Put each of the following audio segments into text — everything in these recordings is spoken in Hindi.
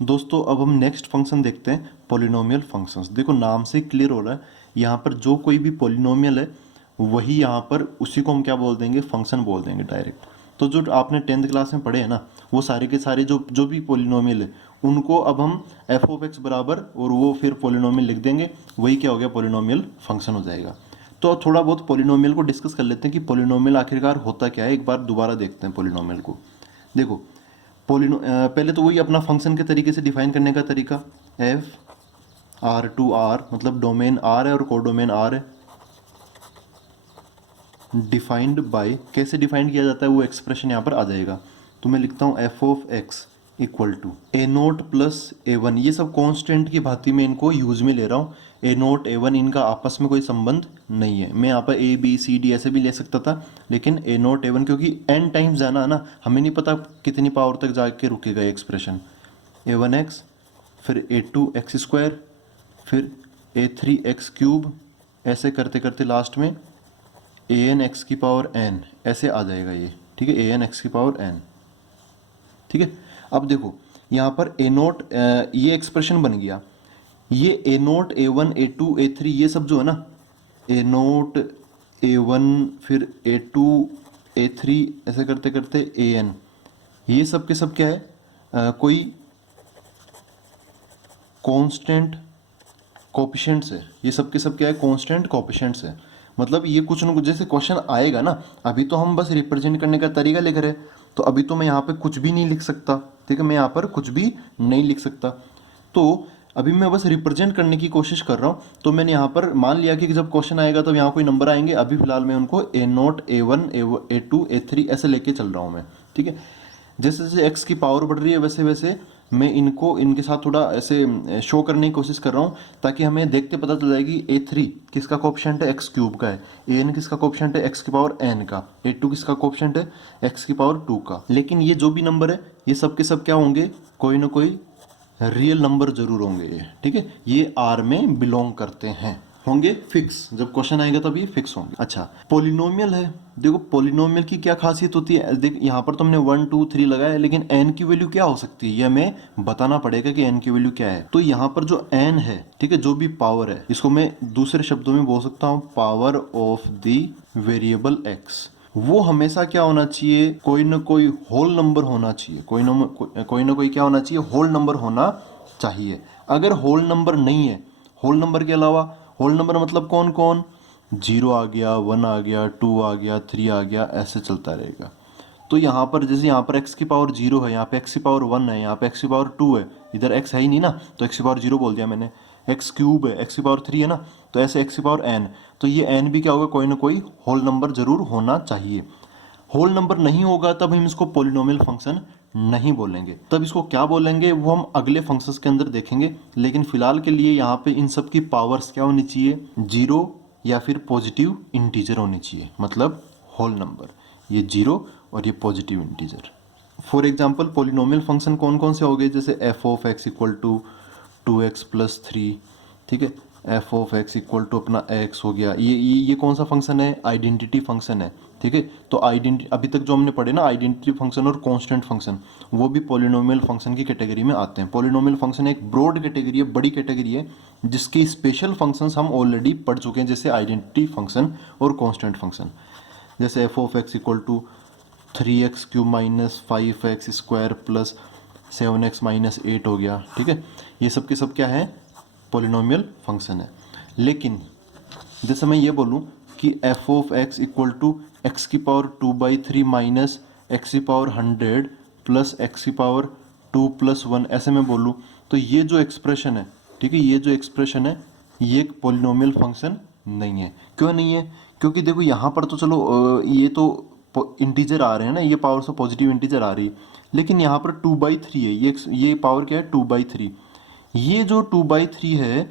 दोस्तों अब हम नेक्स्ट फंक्शन देखते हैं, पॉलिनोमियल फंक्शंस। देखो नाम से क्लियर हो रहा है, यहाँ पर जो कोई भी पॉलिनोमियल है वही यहाँ पर उसी को हम क्या बोल देंगे, फंक्शन बोल देंगे डायरेक्ट। तो जो आपने 10th क्लास में पढ़े हैं ना, वो सारे के सारे जो जो भी पॉलिनोमियल है उनको अब हम एफ ऑफ एक्स बराबर और वो फिर पॉलिनोमियल लिख देंगे, वही क्या हो गया, पॉलिनोमियल फंक्शन हो जाएगा। तो अब थोड़ा बहुत पॉलिनोमियल को डिस्कस कर लेते हैं कि पॉलिनोमियल आखिरकार होता क्या है। एक बार दोबारा देखते हैं पॉलिनोमियल को। देखो पहले तो वही अपना फंक्शन के तरीके से डिफाइन करने का तरीका, एफ आर टू आर, मतलब डोमेन आर है और कोडोमेन आर है, डिफाइंड बाय, कैसे डिफाइंड किया जाता है वो एक्सप्रेशन यहाँ पर आ जाएगा। तो मैं लिखता हूँ f of x equal to a naught plus a one. ये सब कॉन्स्टेंट की भांति मैं इनको यूज में ले रहा हूँ। ए नोट ए वन इनका आपस में कोई संबंध नहीं है। मैं यहाँ पर ए बी सी डी ऐसे भी ले सकता था, लेकिन ए नोट ए वन क्योंकि एन टाइम्स जाना है ना, हमें नहीं पता कितनी पावर तक जाके रुकेगा ये एक्सप्रेशन। ए वन एक्स, फिर ए टू एक्स स्क्वायर, फिर ए थ्री एक्स क्यूब, ऐसे करते करते लास्ट में ए एन एक्स की पावर एन, ऐसे आ जाएगा ये। ठीक है, ए एन एक्स की पावर एन। ठीक है, अब देखो यहाँ पर ए नोट, ये एक्सप्रेशन बन गया। ये A note A one A two A three ये सब जो है ना, ए नोट ए वन फिर ए टू ए थ्री ऐसे करते करते ए एन, ये सब के सब क्या है, कोई कांस्टेंट कोएफिशिएंट्स है। ये सब के सब क्या है, कांस्टेंट कोएफिशिएंट्स है। मतलब ये कुछ न कुछ जैसे क्वेश्चन आएगा ना, अभी तो हम बस रिप्रेजेंट करने का तरीका लिख रहे हैं, तो अभी तो मैं यहाँ पे कुछ भी नहीं लिख सकता। ठीक है, मैं यहाँ पर कुछ भी नहीं लिख सकता। तो अभी मैं बस रिप्रेजेंट करने की कोशिश कर रहा हूँ। तो मैंने यहाँ पर मान लिया कि जब क्वेश्चन आएगा तो यहाँ कोई नंबर आएंगे। अभी फिलहाल मैं उनको A note A one A two A three ऐसे लेके चल रहा हूँ मैं। ठीक है, जैसे जैसे एक्स की पावर बढ़ रही है वैसे वैसे मैं इनको इनके साथ थोड़ा ऐसे शो करने की कोशिश कर रहा हूँ, ताकि हमें देखते पता चल जाए कि ए थ्री किसका कोएफिशिएंट है, एक्स क्यूब का है, ए एन किसका कोएफिशिएंट है, एक्स की पावर एन का, ए टू किसका कोएफिशिएंट है, एक्स की पावर टू का। लेकिन ये जो भी नंबर है ये सब के सब क्या होंगे, कोई ना कोई रियल नंबर जरूर होंगे ये। ठीक है, ये आर में बिलोंग करते हैं, होंगे फिक्स। जब क्वेश्चन आएगा तब ये फिक्स होंगे। अच्छा, पॉलिनोमियल है। देखो पॉलिनोमियल की क्या खासियत होती है, देख यहाँ पर तुमने 1 2 3 लगाया है, लेकिन n की वैल्यू क्या हो सकती है ये हमें बताना पड़ेगा कि n की वैल्यू क्या है। तो यहाँ पर जो n है, ठीक है, जो भी पावर है, इसको मैं दूसरे शब्दों में बोल सकता हूँ power of the variable x। वो हमेशा क्या होना चाहिए, कोई ना कोई होल नंबर होना चाहिए, कोई ना कोई क्या होना चाहिए, होल नंबर होना चाहिए। अगर होल नंबर नहीं है, होल नंबर के अलावा, होल नंबर मतलब कौन कौन, 0 आ गया, 1 आ गया, 2 आ गया, 3 आ गया, ऐसे चलता रहेगा। तो यहाँ पर जैसे यहाँ पर x की पावर 0 है, यहाँ पे x की पावर 1 है, यहाँ पे x की पावर 2 है, इधर x है ही नहीं ना, तो x की पावर 0 बोल दिया मैंने। x क्यूब है, x की पावर 3 है ना, तो ऐसे x की पावर n। तो ये n भी क्या होगा, कोई ना कोई होल नंबर जरूर होना चाहिए। होल नंबर नहीं होगा तब हम इसको पॉलिनोमियल फंक्शन नहीं बोलेंगे, तब इसको क्या बोलेंगे वो हम अगले फंक्शंस के अंदर देखेंगे। लेकिन फिलहाल के लिए यहाँ पे इन सब की पावर्स क्या होनी चाहिए, 0 या फिर पॉजिटिव इंटीजर होनी चाहिए, मतलब होल नंबर, ये 0 और ये positive integer. For example polynomial function कौन कौन से हो गए, जैसे f of x equal to 2x plus 3। ठीक है, f of x equal to अपना x हो गया। ये कौन सा फंक्शन है, आइडेंटिटी फंक्शन है। ठीक है, तो आइडेंटिटी अभी तक जो हमने पढ़े ना, आइडेंटिटी फंक्शन और कांस्टेंट फंक्शन, वो भी पॉलिनोमियल फंक्शन की कैटेगरी में आते हैं। पॉलिनोमियल फंक्शन एक ब्रॉड कैटेगरी है, बड़ी कैटेगरी है, जिसकी स्पेशल फंक्शंस हम ऑलरेडी पढ़ चुके हैं, जैसे आइडेंटिटी फंक्शन और कांस्टेंट फंक्शन। जैसे f of x equal to 3x cube minus 5x square plus 7x minus 8 हो गया। ठीक है, ये सब के सब क्या है, पॉलिनोमियल फंक्शन है। लेकिन जैसे मैं ये बोलूँ कि f of x equal to x की पावर 2/3 माइनस एक्स की पावर 100 प्लस एक्स की पावर 2 प्लस 1, ऐसे मैं बोलूँ, तो ये जो एक्सप्रेशन है, ठीक है, ये जो एक्सप्रेशन है ये एक पॉलिनोमियल फंक्शन नहीं है। क्यों नहीं है, क्योंकि देखो यहाँ पर तो चलो ये तो इंटीजर आ रहे हैं ना, ये पावर से पॉजिटिव इंटीजर आ रही है, लेकिन यहाँ पर 2/3 है, ये पावर क्या है, 2/3। ये जो 2/3 है,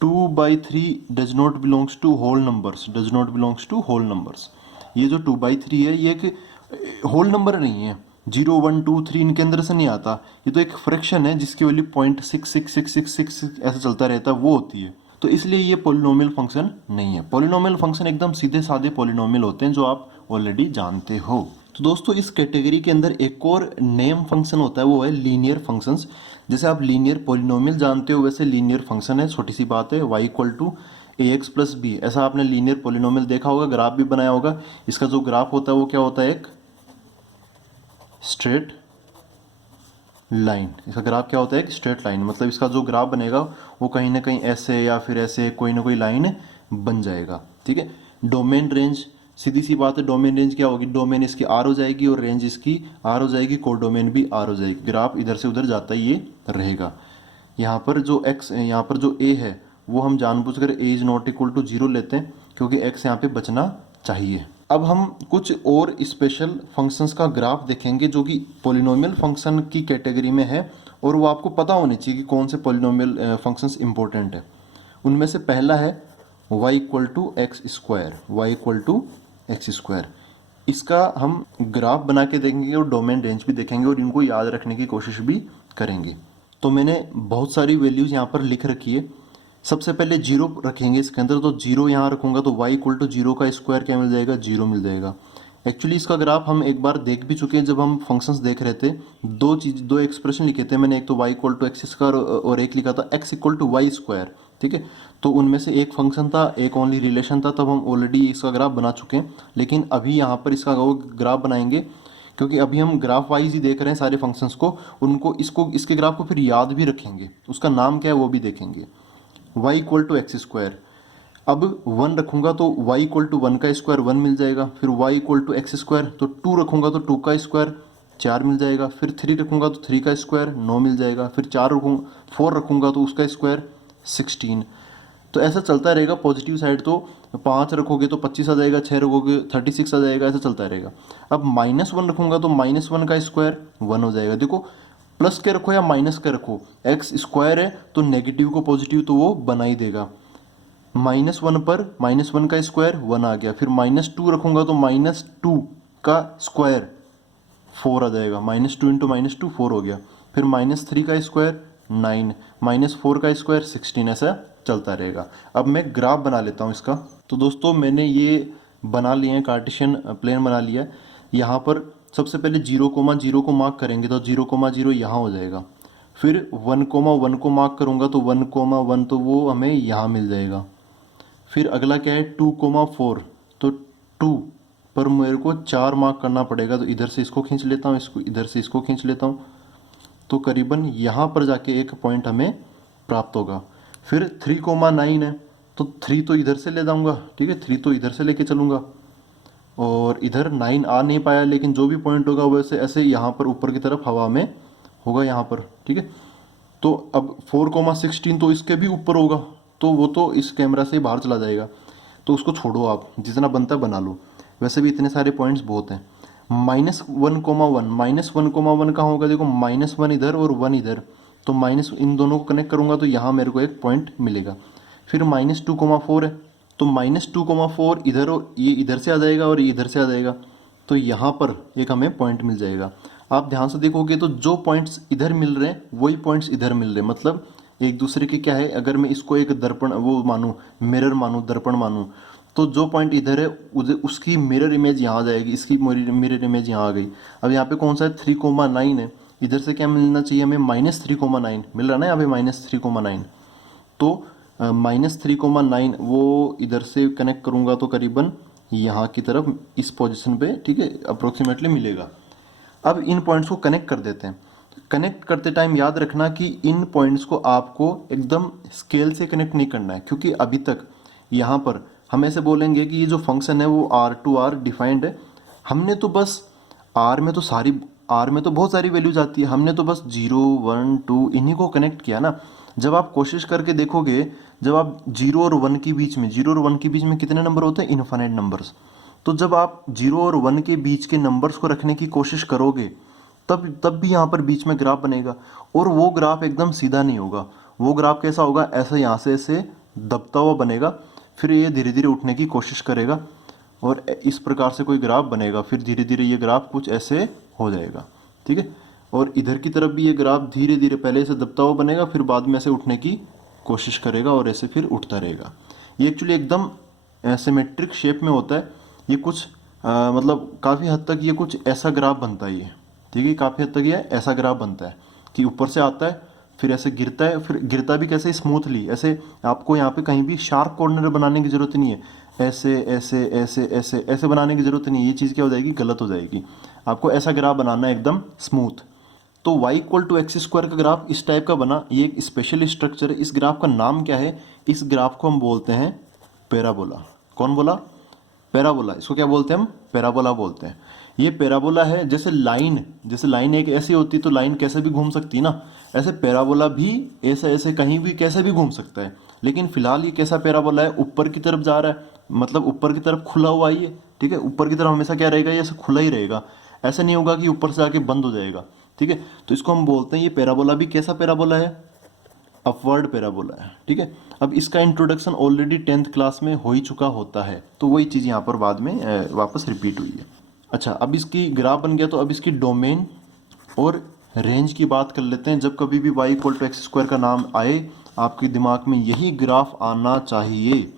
2/3 does not belongs to whole numbers, does not belongs to whole numbers. ये जो 2/3 है ये एक होल नंबर नहीं है, 0 1 2 3 इनके अंदर से नहीं आता। ये तो एक फ्रैक्शन है जिसकी वैल्यू 0.66666 ऐसे चलता रहता है, वो होती है। तो इसलिए ये पॉलिनोमियल फंक्शन नहीं है। पॉलिनोमियल फंक्शन एकदम सीधे साधे पॉलिनोमियल होते हैं, जो आप ऑलरेडी जानते हो। तो दोस्तों इस कैटेगरी के अंदर एक और नेम फंक्शन होता है, वो है लीनियर फंक्शंस, जैसे आप लीनियर पॉलिनोमियल जानते हो वैसे लीनियर फंक्शन है, छोटी सी बात है, y equal to a x plus b, ऐसा आपने लीनियर पॉलिनोमियल देखा होगा, ग्राफ भी बनाया होगा। इसका जो ग्राफ होता है वो क्या होता है, एक स्ट्रेट लाइन। इसका ग्राफ क्या होता है, एक स्ट्रेट लाइन, मतलब इसका जो ग्राफ बनेगा वो कहीं ना कहीं ऐसे या फिर ऐसे कोई ना कोई लाइन बन जाएगा, ठीक है। डोमेन रेंज, सीधी सी बात है, डोमेन रेंज क्या होगी, डोमेन इसकी आर हो जाएगी और रेंज इसकी आर हो जाएगी, कोडोमेन भी आर हो जाएगी, ग्राफ इधर से उधर जाता ही ये रहेगा। यहाँ पर जो x, यहाँ पर जो a है वो हम जानबूझकर a is not equal to 0 लेते हैं क्योंकि x यहाँ पे बचना चाहिए। अब हम कुछ और स्पेशल फंक्शंस का ग्राफ देखेंगे जो कि पॉलिनोमियल फंक्शन की कैटेगरी में है और वो आपको पता होनी चाहिए कि कौन से पॉलिनोमियल फंक्शंस इंपॉर्टेंट है। उनमें से पहला है y equal to x square, y equal to x square. इसका हम ग्राफ बना के देखेंगे और डोमेन रेंज भी देखेंगे और इनको याद रखने की कोशिश भी करेंगे। तो मैंने बहुत सारी वैल्यूज़ यहाँ पर लिख रखी है। सबसे पहले जीरो रखेंगे इसके अंदर, तो जीरो यहाँ रखूँगा तो y इक्वल टू जीरो का स्क्वायर क्या मिल जाएगा, जीरो मिल जाएगा। एक्चुअली इसका ग्राफ हम एक बार देख भी चुके हैं जब हम फंक्शंस देख रहे थे। दो एक्सप्रेशन लिखे थे मैंने, एक तो y equal to x square और एक लिखा था x equal to y square, ठीक है। तो उनमें से एक फंक्शन था, एक ओनली रिलेशन था, तब हम ऑलरेडी इसका ग्राफ बना चुके हैं। लेकिन अभी यहाँ पर इसका वो ग्राफ बनाएंगे क्योंकि अभी हम ग्राफ वाइज ही देख रहे हैं सारे फंक्शंस को, उनको इसके ग्राफ को फिर याद भी रखेंगे, उसका नाम क्या है वो भी देखेंगे। y equal to x square, अब 1 रखूँगा तो y इक्वल टू 1 का स्क्वायर 1 मिल जाएगा, फिर y equal to x square, तो 2 रखूँगा तो 2 का स्क्वायर 4 मिल जाएगा, फिर 3 रखूँगा तो 3 का स्क्वायर 9 मिल जाएगा, फिर 4 रखूँगा तो उसका स्क्वायर 16। तो ऐसा चलता रहेगा। पॉजिटिव साइड तो 5 रखोगे तो 25 आ जाएगा, 6 रखोगे 36 आ जाएगा, ऐसा चलता रहेगा। अब -1 रखूँगा तो -1 का स्क्वायर 1 हो जाएगा। देखो प्लस के रखो या माइनस के रखो, एक्स स्क्वायर है तो नेगेटिव को पॉजिटिव तो वो बना ही देगा। -1 पर -1 का स्क्वायर 1 आ गया, फिर -2 रखूँगा तो -2 का स्क्वायर 4 आ जाएगा, -2 इंटू -2 4 हो गया, फिर -3 का स्क्वायर 9, -4 का स्क्वायर 16, ऐसा चलता रहेगा। अब मैं ग्राफ बना लेता हूँ इसका। तो दोस्तों मैंने ये बना लिए हैं, कार्टेशियन प्लेन बना लिया है। यहाँ पर सबसे पहले 0,0 को मार्क करेंगे तो 0,0 यहाँ हो जाएगा, फिर 1,1 को मार्क करूँगा तो 1,1 तो वो हमें यहाँ मिल जाएगा। फिर अगला क्या है 2,4, तो 2 पर मेरे को 4 मार्क करना पड़ेगा, तो इधर से इसको खींच लेता हूँ, इसको इधर से इसको खींच लेता हूँ, तो करीबन यहाँ पर जाके एक पॉइंट हमें प्राप्त होगा। फिर 3,9 है तो 3 तो इधर से ले जाऊँगा, ठीक है, 3 तो इधर से लेके चलूँगा, और इधर 9 आ नहीं पाया, लेकिन जो भी पॉइंट होगा वैसे ऐसे यहाँ पर ऊपर की तरफ हवा में होगा यहाँ पर, ठीक है। तो अब 4,16 तो इसके भी ऊपर होगा, तो वो तो इस कैमरा से बाहर चला जाएगा, तो उसको छोड़ो, आप जितना बनता है बना लो, वैसे भी इतने सारे पॉइंट्स बहुत हैं। -1,1 -1,1 कहाँ होगा, देखो -1 इधर और 1 इधर, तो माइनस इन दोनों को कनेक्ट करूँगा तो यहाँ मेरे को एक पॉइंट मिलेगा। फिर -2,4 है तो -2,4 इधर और ये इधर से आ जाएगा और ये इधर से आ जाएगा, तो यहाँ पर एक हमें पॉइंट मिल जाएगा। आप ध्यान से देखोगे तो जो पॉइंट्स इधर मिल रहे हैं वही पॉइंट्स इधर मिल रहे हैं, मतलब एक दूसरे के क्या है, अगर मैं इसको एक दर्पण वो मानूँ, मिरर मानूँ, दर्पण मानूँ, तो जो पॉइंट इधर है उधर उसकी मिरर इमेज यहाँ आ जाएगी, इसकी मिरर इमेज यहाँ आ गई। अब यहाँ पे कौन सा है 3,9 है, इधर से क्या मिलना चाहिए हमें -3,9 मिल रहा है ना यहाँ पे -3,9, तो -3,9 वो इधर से कनेक्ट करूँगा तो करीबन यहाँ की तरफ इस पोजीशन पे, ठीक है, अप्रोक्सीमेटली मिलेगा। अब इन पॉइंट्स को कनेक्ट कर देते हैं। कनेक्ट करते टाइम याद रखना कि इन पॉइंट्स को आपको एकदम स्केल से कनेक्ट नहीं करना है, क्योंकि अभी तक यहाँ पर हम ऐसे बोलेंगे कि ये जो फंक्शन है वो R डिफाइंड है, हमने तो बस R में तो बहुत सारी वैल्यूज आती है, हमने तो बस 0, 1, 2 इन्हीं को कनेक्ट किया ना। जब आप कोशिश करके देखोगे, जब आप 0 और 1 के बीच में कितने नंबर होते हैं, इनफाइनाइट नंबर्स। तो जब आप 0 और 1 के बीच के नंबर्स को रखने की कोशिश करोगे तब भी यहाँ पर बीच में ग्राफ बनेगा, और वो ग्राफ एकदम सीधा नहीं होगा। वो ग्राफ कैसा होगा, ऐसे यहाँ से ऐसे दबता हुआ बनेगा, फिर ये धीरे धीरे उठने की कोशिश करेगा और इस प्रकार से कोई ग्राफ बनेगा, फिर धीरे धीरे ये ग्राफ कुछ ऐसे हो जाएगा, ठीक है। और इधर की तरफ भी ये ग्राफ धीरे धीरे पहले से दबता हुआ बनेगा, फिर बाद में ऐसे उठने की कोशिश करेगा और ऐसे फिर उठता रहेगा। ये एक्चुअली एकदम सिमेट्रिक शेप में होता है। ये कुछ मतलब काफ़ी हद तक ये कुछ ऐसा ग्राफ बनता है ये, ठीक है, काफ़ी हद तक ये ऐसा ग्राफ बनता है कि ऊपर से आता है फिर ऐसे गिरता है, फिर गिरता भी कैसे, स्मूथली ऐसे। आपको यहाँ पे कहीं भी शार्प कॉर्नर बनाने की ज़रूरत नहीं है, ऐसे ऐसे ऐसे ऐसे ऐसे बनाने की ज़रूरत नहीं है। ये चीज़ क्या हो जाएगी, गलत हो जाएगी। आपको ऐसा ग्राफ बनाना है एकदम स्मूथ। तो y equal to x square का ग्राफ इस टाइप का बना, ये एक स्पेशल स्ट्रक्चर है। इस ग्राफ का नाम क्या है, इस ग्राफ को हम बोलते हैं पैराबोला। कौन बोला, पैराबोला। इसको क्या बोलते हैं हम, पैराबोला बोलते हैं। ये पैराबोला है, जैसे लाइन एक ऐसी होती तो लाइन कैसे भी घूम सकती है ना, ऐसे पैराबोला भी ऐसे ऐसे कहीं भी कैसे भी घूम सकता है। लेकिन फिलहाल ये कैसा पैराबोला है, ऊपर की तरफ जा रहा है, मतलब ऊपर की तरफ खुला हुआ है ये, ठीक है। ऊपर की तरफ हमेशा क्या रहेगा, ये ऐसे खुला ही रहेगा, ऐसा नहीं होगा कि ऊपर से आके बंद हो जाएगा, ठीक है। तो इसको हम बोलते हैं, ये पैराबोला भी कैसा पैराबोला है, अपवर्ड पैराबोला है, ठीक है। अब इसका इंट्रोडक्शन ऑलरेडी 10th क्लास में हो ही चुका होता है, तो वही चीज़ यहाँ पर बाद में वापस रिपीट हुई है। अच्छा, अब इसकी ग्राफ बन गया, तो अब इसकी डोमेन और रेंज की बात कर लेते हैं। जब कभी भी y equal to x square का नाम आए, आपके दिमाग में यही ग्राफ आना चाहिए।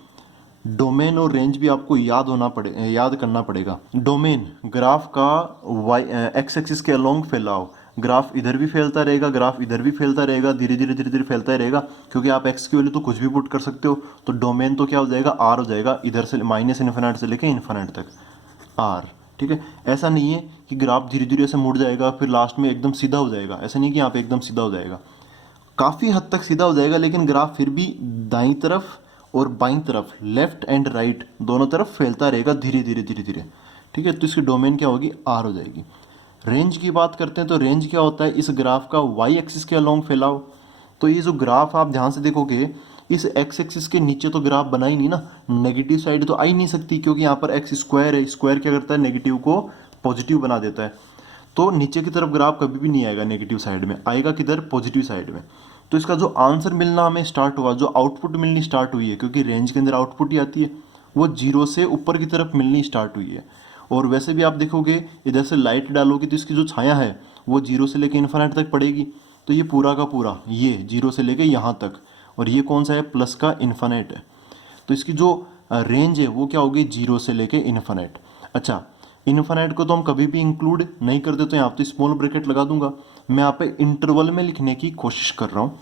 डोमेन और रेंज भी आपको याद करना पड़ेगा। डोमेन ग्राफ का वाई एक्स एक्सिस के अलोंग फैलाओ, ग्राफ इधर भी फैलता रहेगा, ग्राफ इधर भी फैलता रहेगा, धीरे धीरे फैलता ही रहेगा, क्योंकि आप एक्स की वैल्यू तो कुछ भी पुट कर सकते हो। तो डोमेन तो क्या हो जाएगा, आर हो जाएगा, इधर से माइनस इन्फिनिट से लेके इन्फिनिट तक आर, ठीक है। ऐसा नहीं है कि ग्राफ धीरे धीरे ऐसे मुड़ जाएगा फिर लास्ट में एकदम सीधा हो जाएगा, ऐसा नहीं कि यहाँ पे एकदम सीधा हो जाएगा, काफ़ी हद तक सीधा हो जाएगा, लेकिन ग्राफ फिर भी दाईं तरफ और बाईं तरफ, लेफ्ट एंड राइट दोनों तरफ फैलता रहेगा धीरे धीरे, ठीक है। तो इसकी डोमेन क्या होगी, आर हो जाएगी। रेंज की बात करते हैं, तो रेंज क्या होता है, इस ग्राफ का वाई एक्सिस के अलोंग फैलाओ। तो ये जो ग्राफ आप ध्यान से देखोगे, इस एक्स एक्सिस के नीचे तो ग्राफ बना ही नहीं ना, नेगेटिव साइड तो आ ही नहीं सकती, क्योंकि यहाँ पर एक्स स्क्वायर है, स्क्वायर क्या करता है, नेगेटिव को पॉजिटिव बना देता है। तो नीचे की तरफ ग्राफ कभी भी नहीं आएगा नेगेटिव साइड में, आएगा किधर, पॉजिटिव साइड में। तो इसका जो आंसर मिलना हमें स्टार्ट हुआ, जो आउटपुट मिलनी स्टार्ट हुई है, क्योंकि रेंज के अंदर आउटपुट ही आती है, वो जीरो से ऊपर की तरफ मिलनी स्टार्ट हुई है। और वैसे भी आप देखोगे, इधर से लाइट डालोगे तो इसकी जो छाया है वो जीरो से लेके इन्फिनिट तक पड़ेगी। तो ये पूरा का पूरा, ये जीरो से लेके यहाँ तक, और ये कौन सा है, प्लस का इन्फिनिट है। तो इसकी जो रेंज है वो क्या होगी, जीरो से लेके इन्फिनिट। अच्छा, इन्फिनिट को तो हम कभी भी इंक्लूड नहीं करते, तो यहाँ पे स्मॉल ब्रैकेट लगा दूंगा। मैं यहाँ पे इंटरवल में लिखने की कोशिश कर रहा हूँ,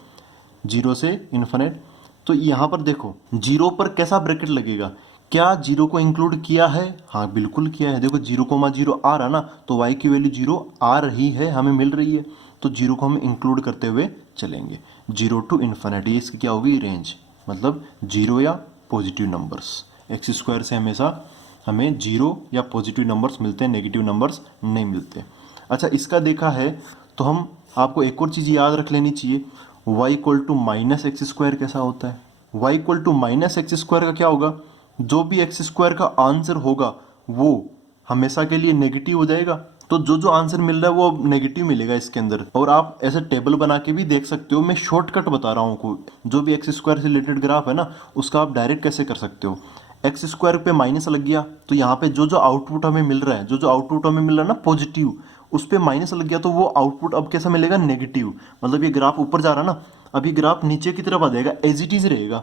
जीरो से इन्फिनिट। तो यहाँ पर देखो, जीरो पर कैसा ब्रैकेट लगेगा, क्या जीरो को इंक्लूड किया है, हाँ बिल्कुल किया है। देखो 0,0 आ रहा ना, तो y की वैल्यू जीरो आ रही है, हमें मिल रही है, तो जीरो को हम इंक्लूड करते हुए चलेंगे। जीरो टू इन्फिनिटी, ये इसकी क्या होगी, रेंज, मतलब जीरो या पॉजिटिव नंबर्स। एक्स स्क्वायर से हमेशा हमें जीरो या पॉजिटिव नंबर्स मिलते हैं, नेगेटिव नंबर्स नहीं मिलते। अच्छा, इसका देखा है तो हम आपको एक और चीज़ याद रख लेनी चाहिए, y equal to minus x square कैसा होता है। y equal to minus x square का क्या होगा, जो भी एक्स स्क्वायर का आंसर होगा वो हमेशा के लिए नेगेटिव हो जाएगा। तो जो जो आंसर मिल रहा है वो नेगेटिव मिलेगा इसके अंदर। और आप ऐसे टेबल बना के भी देख सकते हो, मैं शॉर्टकट बता रहा हूँ को, जो भी एक्स स्क्वायर से रिलेटेड ग्राफ है ना, उसका आप डायरेक्ट कैसे कर सकते हो। एक्स स्क्वायर पे माइनस लग गया, तो यहाँ पे जो जो आउटपुट हमें मिल रहा है, जो जो आउटपुट हमें मिल रहा है ना पॉजिटिव, उस पर माइनस लग गया, तो वो आउटपुट अब कैसा मिलेगा, नेगेटिव। मतलब ये ग्राफ ऊपर जा रहा है ना, अभी ग्राफ नीचे की तरफ आ जाएगा, एज इट इज रहेगा,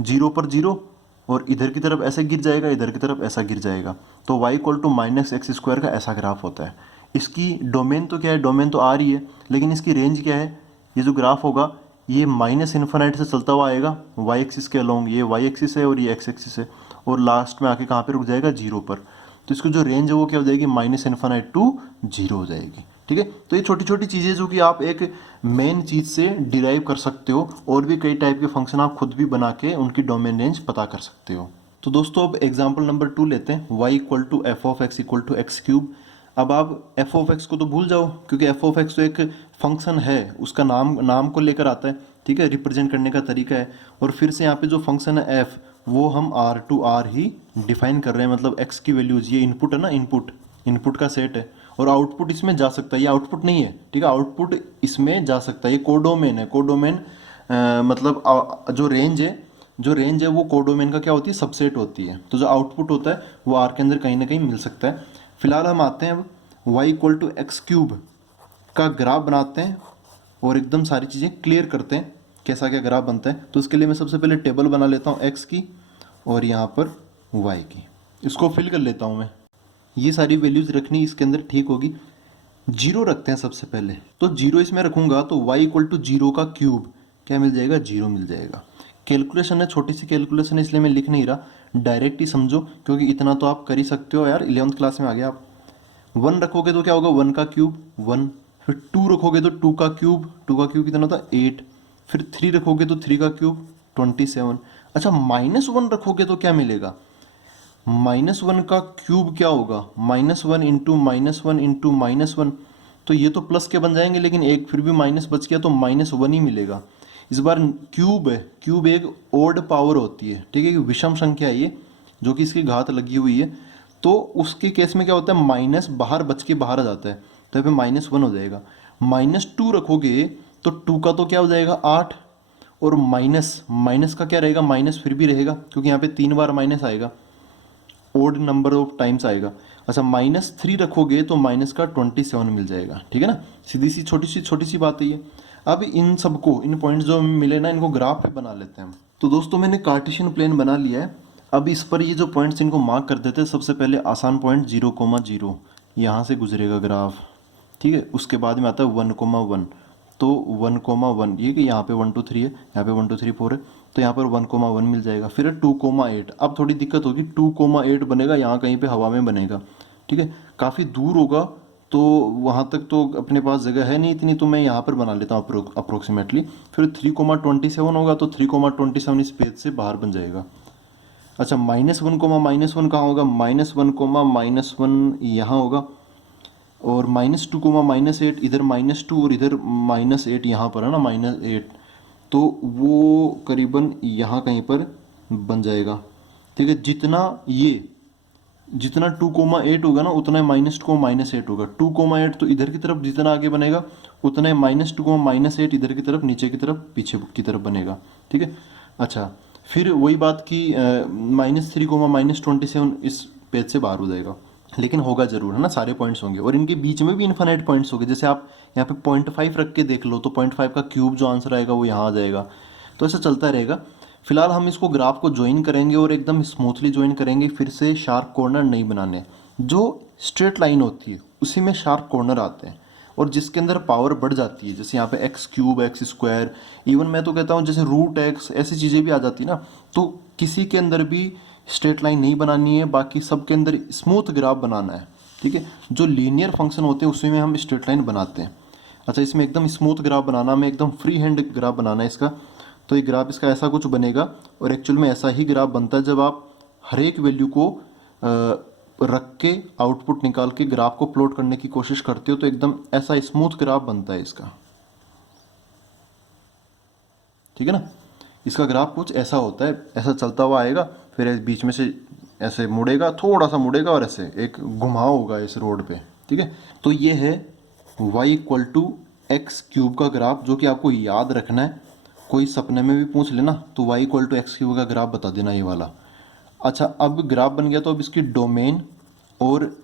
जीरो पर जीरो, और इधर की तरफ ऐसे गिर जाएगा, इधर की तरफ ऐसा गिर जाएगा। तो y equal to minus x square का ऐसा ग्राफ होता है। इसकी डोमेन तो क्या है, डोमेन तो आ रही है, लेकिन इसकी रेंज क्या है, ये जो ग्राफ होगा ये माइनस इन्फिनिट से चलता हुआ आएगा y एक्सिस के अलोंग, ये y एक्सिस है और ये x एक्सिस है, और लास्ट में आके कहाँ पे रुक जाएगा, जीरो पर। तो इसकी जो रेंज है वो क्या हो जाएगी, माइनस इन्फिनिट टू जीरो हो जाएगी, ठीक है। तो ये छोटी छोटी चीज़ें जो कि आप एक मेन चीज़ से डिराइव कर सकते हो, और भी कई टाइप के फंक्शन आप खुद भी बना के उनकी डोमेन रेंज पता कर सकते हो। तो दोस्तों अब एग्जांपल नंबर 2 लेते हैं, y equal to f of x equal to x cube. अब आप एफ ऑफ एक्स को तो भूल जाओ, क्योंकि एफ ऑफ एक्स तो एक फंक्शन है, उसका नाम को लेकर आता है, ठीक है, रिप्रेजेंट करने का तरीका है। और फिर से यहाँ पे जो फंक्शन है एफ, वो हम आर टू आर ही डिफाइन कर रहे हैं, मतलब एक्स की वैल्यूज, ये इनपुट है ना, इनपुट का सेट है, और आउटपुट इसमें जा सकता है, ये आउटपुट नहीं है, ठीक है, आउटपुट इसमें जा सकता है, ये कोडोमेन है। कोडोमेन मतलब जो रेंज है वो कोडोमेन का क्या होती है, सबसेट होती है। तो जो आउटपुट होता है वो आर के अंदर कहीं ना कहीं मिल सकता है। फिलहाल हम आते हैं अब y equal to x cube का ग्राफ बनाते हैं, और एकदम सारी चीज़ें क्लियर करते हैं कैसा क्या ग्राफ बनता है। तो उसके लिए मैं सबसे पहले टेबल बना लेता हूँ x की, और यहाँ पर y की, इसको फिल कर लेता हूँ मैं। ये सारी वैल्यूज़ रखनी इसके अंदर ठीक होगी। जीरो रखते हैं सबसे पहले, तो जीरो इसमें रखूंगा तो y इक्वल टू जीरो का क्यूब क्या मिल जाएगा, जीरो मिल जाएगा। कैलकुलेशन है, छोटी सी कैलकुलेशन है इसलिए मैं लिख नहीं रहा, डायरेक्ट ही समझो, क्योंकि इतना तो आप कर ही सकते हो यार, 11th क्लास में आ गया आप। वन रखोगे तो क्या होगा, वन का क्यूब वन, फिर टू रखोगे तो टू का क्यूब, टू का क्यूब कितना होता है 8, फिर थ्री रखोगे तो थ्री का क्यूब 27। अच्छा माइनस वन रखोगे तो क्या मिलेगा, माइनस वन का क्यूब क्या होगा, minus one into minus one into minus one, तो ये तो प्लस के बन जाएंगे लेकिन एक फिर भी माइनस बच गया तो माइनस वन ही मिलेगा। इस बार क्यूब है, क्यूब एक ओड पावर होती है, ठीक है, कि विषम संख्या है ये, जो कि इसकी घात लगी हुई है, तो उसके केस में क्या होता है, माइनस बाहर बच के बाहर आ जाता है, तो यहाँ पे माइनस वन हो जाएगा। माइनस टू रखोगे तो टू का तो क्या हो जाएगा 8, और माइनस माइनस का क्या रहेगा, माइनस फिर भी रहेगा क्योंकि यहाँ पे 3 बार माइनस आएगा, ओड नंबर ऑफ टाइम्स आएगा। अच्छा माइनस थ्री रखोगे तो माइनस का 27 मिल जाएगा, ठीक है ना, सीधी सी छोटी सी बात है ये। अब इन सबको, इन पॉइंट्स जो मिले ना, इनको ग्राफ पे बना लेते हैं हम। तो दोस्तों मैंने कार्टेशियन प्लेन बना लिया है। अब इस पर ये जो पॉइंट्स इनको मार्क कर देते हैं। सबसे पहले आसान पॉइंट 0,0 यहाँ से गुजरेगा ग्राफ, ठीक है। उसके बाद में आता है 1,1, तो 1,1 ये कि यहाँ पे 1 2 3 है, यहाँ पे 1 2 3 4 है, तो यहाँ पर 1,1 मिल जाएगा। फिर 2,8, अब थोड़ी दिक्कत होगी, 2,8 बनेगा यहाँ कहीं पे हवा में बनेगा, ठीक है, काफ़ी दूर होगा, तो वहाँ तक तो अपने पास जगह है नहीं इतनी, तो मैं यहाँ पर बना लेता हूँ अप्रोक्सीमेटली। फिर 3,27 होगा तो 3,27 इस पेज से बाहर बन जाएगा। अच्छा -1 कहाँ होगा, -1 यहाँ होगा, और -2, -8 इधर -2 और इधर -8 यहाँ पर है ना, -8, तो वो करीबन यहाँ कहीं पर बन जाएगा, ठीक है। जितना 2,8 होगा ना उतना -2, -8 होगा। 2,8 तो इधर की तरफ जितना आगे बनेगा उतना -2, -8 इधर की तरफ, नीचे की तरफ, पीछे की तरफ बनेगा, ठीक है। अच्छा फिर वही बात कि -3, -27 इस पेज से बाहर हो जाएगा, लेकिन होगा जरूर, है ना, सारे पॉइंट्स होंगे, और इनके बीच में भी इन्फिनिट पॉइंट्स होंगे। जैसे आप यहाँ पे 0.5 रख के देख लो तो 0.5 का क्यूब जो आंसर आएगा वो यहाँ आ जाएगा, तो ऐसा चलता रहेगा। फिलहाल हम इसको ग्राफ को ज्वाइन करेंगे और एकदम स्मूथली ज्वाइन करेंगे, फिर से शार्प कॉर्नर नहीं बनाने। जो स्ट्रेट लाइन होती है उसी में शार्प कॉर्नर आते हैं, और जिसके अंदर पावर बढ़ जाती है, जैसे यहाँ पे x3, x², इवन मैं तो कहता हूँ जैसे √x, ऐसी चीज़ें भी आ जाती है ना, तो किसी के अंदर भी स्ट्रेट लाइन नहीं बनानी है, बाकी सब के अंदर स्मूथ ग्राफ बनाना है, ठीक है। जो लीनियर फंक्शन होते हैं उसी में हम स्ट्रेट लाइन बनाते हैं। अच्छा इसमें एकदम स्मूथ ग्राफ बनाना, में एकदम फ्री हैंड ग्राफ बनाना है इसका, तो ये ग्राफ इसका ऐसा कुछ बनेगा, और एक्चुअल में ऐसा ही ग्राफ बनता है जब आप हर एक वैल्यू को रख के आउटपुट निकाल के ग्राफ को प्लॉट करने की कोशिश करते हो, तो एकदम ऐसा स्मूथ ग्राफ बनता है इसका, ठीक है ना। इसका ग्राफ कुछ ऐसा होता है, ऐसा चलता हुआ आएगा, फिर बीच में से ऐसे मुड़ेगा, थोड़ा सा मुड़ेगा, और ऐसे एक घुमाव होगा इस रोड पे, ठीक है। तो ये है y इक्वल टू x³ का ग्राफ, जो कि आपको याद रखना है, कोई सपने में भी पूछ लेना तो y इक्वल टू x³ का ग्राफ बता देना, ये वाला। अच्छा अब ग्राफ बन गया, तो अब इसकी डोमेन और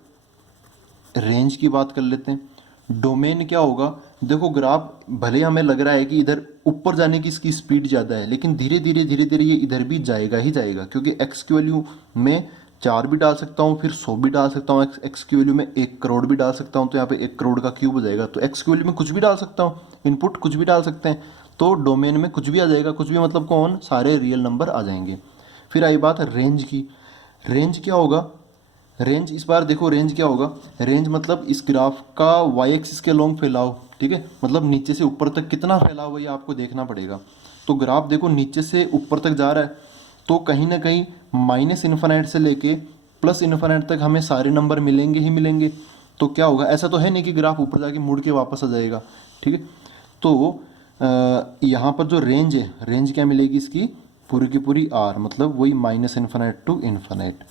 रेंज की बात कर लेते हैं। डोमेन क्या होगा, देखो ग्राफ भले हमें लग रहा है कि इधर ऊपर जाने की इसकी स्पीड ज़्यादा है, लेकिन धीरे धीरे ये इधर भी जाएगा ही जाएगा, क्योंकि x की वैल्यू में 4 भी डाल सकता हूँ, फिर 100 भी डाल सकता हूँ, x की वैल्यू में 1 करोड़ भी डाल सकता हूँ, तो यहाँ पे 1 करोड़ का क्यूब हो जाएगा। तो x की वैल्यू में कुछ भी डाल सकता हूँ, इनपुट कुछ भी डाल सकते हैं, तो डोमेन में कुछ भी आ जाएगा। कुछ भी मतलब कौन, सारे रियल नंबर आ जाएंगे। फिर आई बात रेंज की। रेंज क्या होगा, रेंज इस बार देखो रेंज क्या होगा, रेंज मतलब इस ग्राफ का y एक्सिस के लॉन्ग फैलाव, ठीक है, मतलब नीचे से ऊपर तक कितना फैला हुआ है ये आपको देखना पड़ेगा। तो ग्राफ देखो नीचे से ऊपर तक जा रहा है, तो कहीं ना कहीं -∞ से लेके +∞ तक हमें सारे नंबर मिलेंगे ही मिलेंगे। तो क्या होगा, ऐसा तो है नहीं कि ग्राफ ऊपर जाके मुड़ के वापस आ जाएगा, ठीक है। तो यहाँ पर जो रेंज है, रेंज क्या मिलेगी इसकी, पूरी की पूरी r, मतलब वही -∞ टू इन्फिनिट,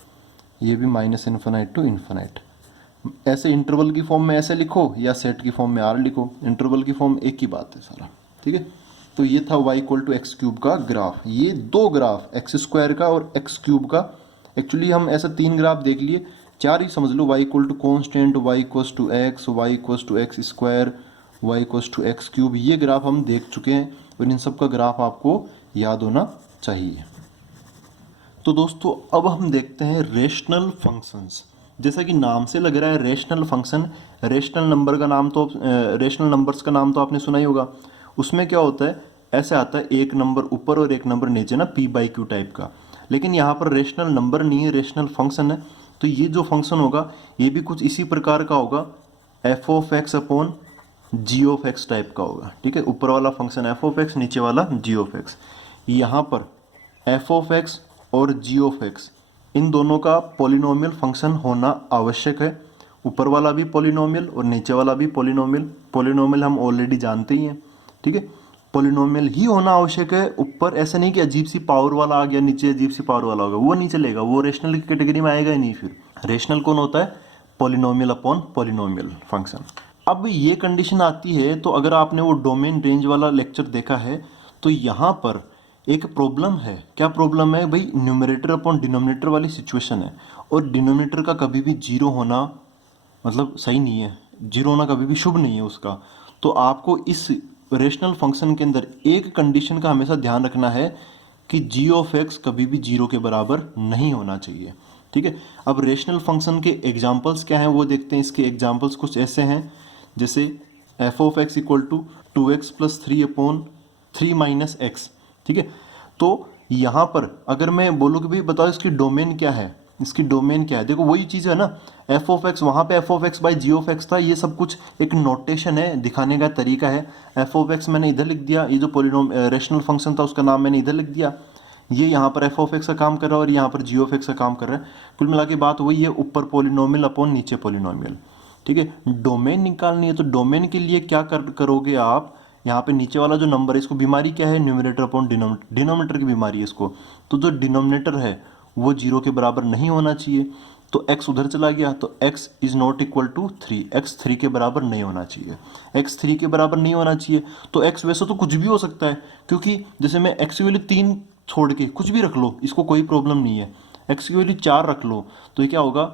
ये भी -∞ टू इन्फिनिट। ऐसे इंटरवल की फॉर्म में ऐसे लिखो या सेट की फॉर्म में r लिखो, इंटरवल की फॉर्म एक ही बात है सारा, ठीक है। तो ये था y इक्वल टू x³ का ग्राफ। ये दो ग्राफ x² का और x³ का, एक्चुअली हम ऐसा 3 ग्राफ देख लिए, 4 ही समझ लो, y equal to constant, y equal to x, y equal to x², y equal to x³, ये ग्राफ हम देख चुके हैं, और इन सब का ग्राफ आपको याद होना चाहिए। तो दोस्तों अब हम देखते हैं रेशनल फंक्शंस, जैसा कि नाम से लग रहा है रेशनल फंक्शन, रेशनल नंबर का नाम तो रेशनल नंबर्स का नाम तो आपने सुना ही होगा। उसमें क्या होता है, ऐसे आता है एक नंबर ऊपर और एक नंबर नीचे ना, पी बाई क्यू टाइप का। लेकिन यहाँ पर रेशनल नंबर नहीं है, रेशनल फंक्शन है। तो ये जो फंक्शन होगा ये भी कुछ इसी प्रकार का होगा, f of x upon g of x type का होगा। ठीक है, ऊपर वाला फंक्शन एफ ऑफ एक्स, नीचे वाला जी ऑफ एक्स। यहाँ पर एफ ऑफ एक्स और जी ऑफ एक्स इन दोनों का पॉलिनोमियल फंक्शन होना आवश्यक है। ऊपर वाला भी पॉलिनोमियल और नीचे वाला भी पॉलिनोमियल। पॉलिनोमियल हम ऑलरेडी जानते ही हैं। ठीक है, पॉलिनोमियल ही होना आवश्यक है। ऊपर ऐसा नहीं कि अजीब सी पावर वाला आ गया, नीचे अजीब सी पावर वाला होगा, वो नहीं चलेगा, वो रेशनल की कैटेगरी में आएगा ही नहीं। फिर रेशनल कौन होता है, पॉलिनोमियल अपॉन पॉलिनोमियल फंक्शन। अब ये कंडीशन आती है, तो अगर आपने वो डोमेन रेंज वाला लेक्चर देखा है तो यहाँ पर एक प्रॉब्लम है। क्या प्रॉब्लम है भाई, न्यूमरेटर अपॉन डिनोमिनेटर वाली सिचुएशन है। और डिनोमिनेटर का कभी भी जीरो होना मतलब सही नहीं है, जीरो होना कभी भी शुभ नहीं है उसका। तो आपको इस रेशनल फंक्शन के अंदर एक कंडीशन का हमेशा ध्यान रखना है कि जी ऑफ एक्स कभी भी जीरो के बराबर नहीं होना चाहिए। ठीक है, अब रेशनल फंक्शन के एग्जाम्पल्स क्या हैं वो देखते हैं। इसके एग्जाम्पल्स कुछ ऐसे हैं, जैसे f of x equal to 2x plus 3 upon 3 minus x. ठीक है, तो यहाँ पर अगर मैं बोलूँ कि भाई बताओ इसकी डोमेन क्या है, इसकी डोमेन क्या है, देखो वही चीज़ है ना, एफ ऑफ एक्स, वहाँ पे f of x by g of x था। ये सब कुछ एक नोटेशन है, दिखाने का तरीका है। एफ ऑफ एक्स मैंने इधर लिख दिया, ये जो रेशनल फंक्शन था उसका नाम मैंने इधर लिख दिया। ये यहाँ पर एफ ऑफ एक्स का काम कर रहा है और यहाँ पर जी ऑफ एक्स का काम कर रहा है। कुल मिला के बात वही है, ऊपर पॉलिनोमियल अपॉन नीचे पॉलिनोमियल। ठीक है, डोमेन निकालनी है तो डोमेन के लिए क्या करोगे आप, यहाँ पे नीचे वाला जो नंबर है इसको बीमारी क्या है, न्यूमरेटर अपॉन डिनोमिनेटर, डिनोमिनेटर की बीमारी है इसको। तो जो डिनोमिनेटर है वो जीरो के बराबर नहीं होना चाहिए। तो x उधर चला गया, तो x is not equal to 3, x 3 के बराबर नहीं होना चाहिए। x 3 के बराबर नहीं होना चाहिए तो x वैसे तो कुछ भी हो सकता है, क्योंकि जैसे मैं x की वैल्यू 3 छोड़ के कुछ भी रख लो, इसको कोई प्रॉब्लम नहीं है। x की वैल्यू 4 रख लो तो ये क्या होगा,